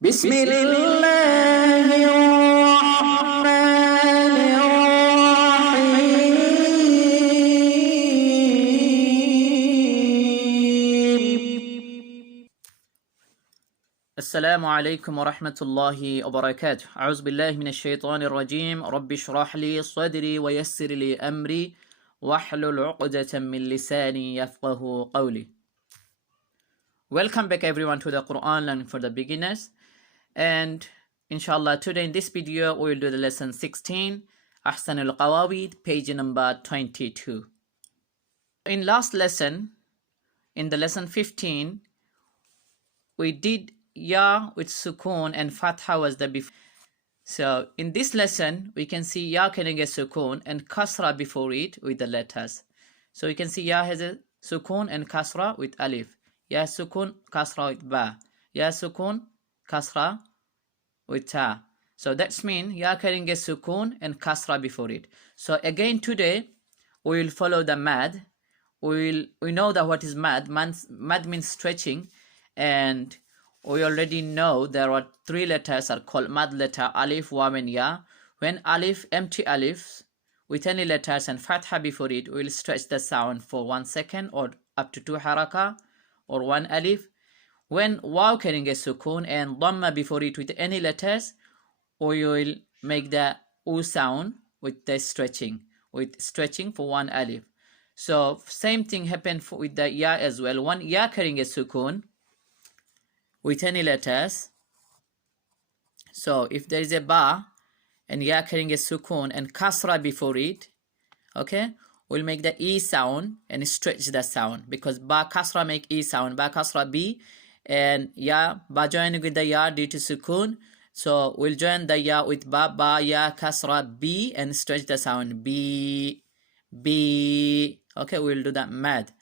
بسم الله الرحمن الرحيم. السلام عليكم ورحمة الله وبركاته. أعوذ بالله من الشيطان الرجيم. رب اشرح لي صدري ويسر لي أمري واحلل عقدة من لساني يفقه قولي. Welcome back everyone to the Quran learning for the beginners, and inshallah today in this video we will do the lesson 16 Ahsan al-Qawaid, page number 22. In last lesson, in the lesson 15, we did ya with sukun and fatha was the before. So in this lesson we can see ya getting a sukun and kasra before it with the letters. So you can see ya has a sukun and kasra with alif. Ya sukun kasra with ba. Ya sukun kasra with ta. So that's mean ya carrying a sukun and kasra before it. So again today we will follow the mad. We know that what is mad. Mad means stretching, and we already know there are three letters are called mad letter: alif, waw, and ya. When alif, empty alif with any letters and fatha before it, we will stretch the sound for 1 second or up to 2 haraka or 1 alif. When waw carrying a sukun and dhamma before it with any letters, we will make the u sound with the stretching for 1 alif. So same thing happened with the ya as well. One ya carrying a sukun with any letters. So if there is a ba and ya carrying a sukun and kasra before it, okay, we'll make the e sound and stretch the sound, because ba kasra make e sound, ba kasra b, and ya ba joining with the ya due to sukun. So we'll join the ya with ba ya kasra b and stretch the sound b. Okay, we'll do that mad.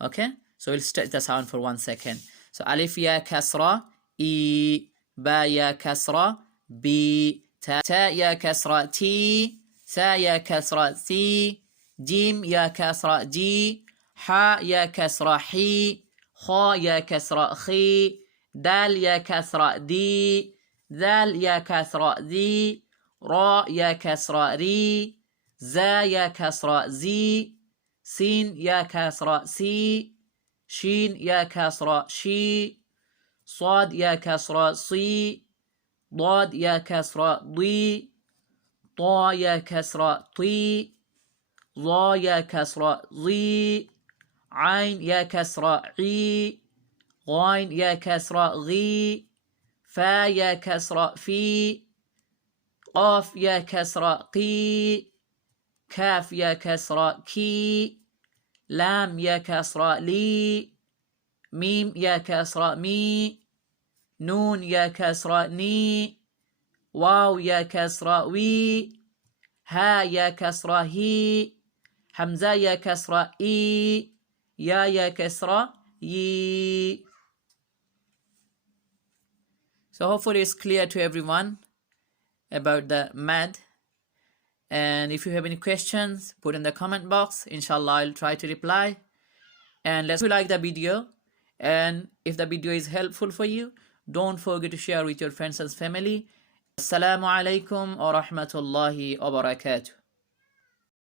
Okay, so we'll stretch the sound for 1 second. So alif ya kasra e, ba ya kasra b, ta ya kasra t, sa ya kasra c, jim ya kasra ji, ha ya kasra hi, kha ya kasra khi, dal ya kasra di, zal ya kasra zi, ra ya kasra ri, za ya kasra zi, sin ya kasra si, shin ya kasra shi, صاد يا كسرة صي، ضاد يا كسرة ضي، طا يا كسرة طي، ظا يا كسرة ظي، عين يا كسرة عي، غين يا كسرة غي، فا يا كسرة في، قاف يا كسرة قي، كاف يا كسرة كي، لام يا كسرة لي، ميم يا كسرة مي، نون يا كسرة ني، واو يا كسرة وي، ها يا كسرة هي، حمزة يا كسرة إي، يا كسرة يي. So hopefully it's clear to everyone about the mad. And if you have any questions, put in the comment box. Inshallah, I'll try to reply. And let's like the video. And if the video is helpful for you, don't forget to share with your friends and family. Assalamu alaikum wa rahmatullahi wa barakatuh.